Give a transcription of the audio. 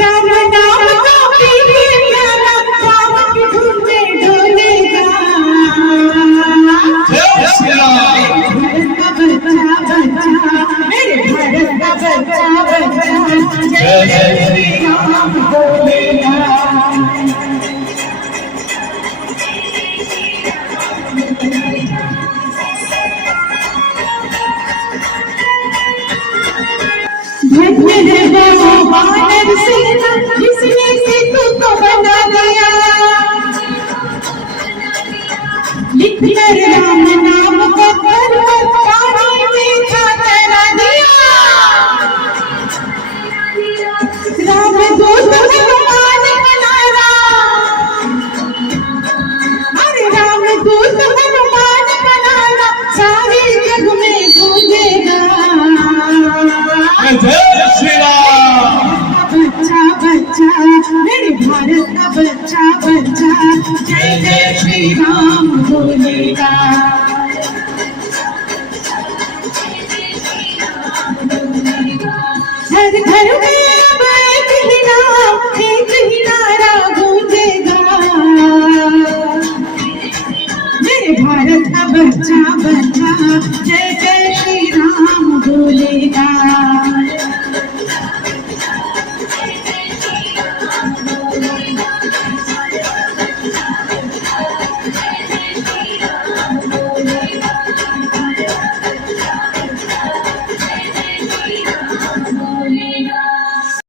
राम नाम का पीके प्यारा राम की धुन में डोलेगा। जय श्री राम। बच्चा बच्चा मेरे भारत का बच्चा बच्चा जय जय श्री राम बोलेगा। धन्य है वो वानर सेना जिसने सेतु को बना दिया। लिख कर राम नाम को पर्वत पानी में था तैरा दिया। राम दूत हनुमान बनाया। अरे राम दूत हनुमान बनाया सारे जग में गूंजेगा। जय श्री राम। बच्चा बच्चा मेरे भारत का बच्चा बच्चा जय जय श्री राम बोलेगा। हर घर में अब एक ही नारा गूंजेगा। मेरे भारत का बच्चा बच्चा जय जय श्री राम बोलेगा।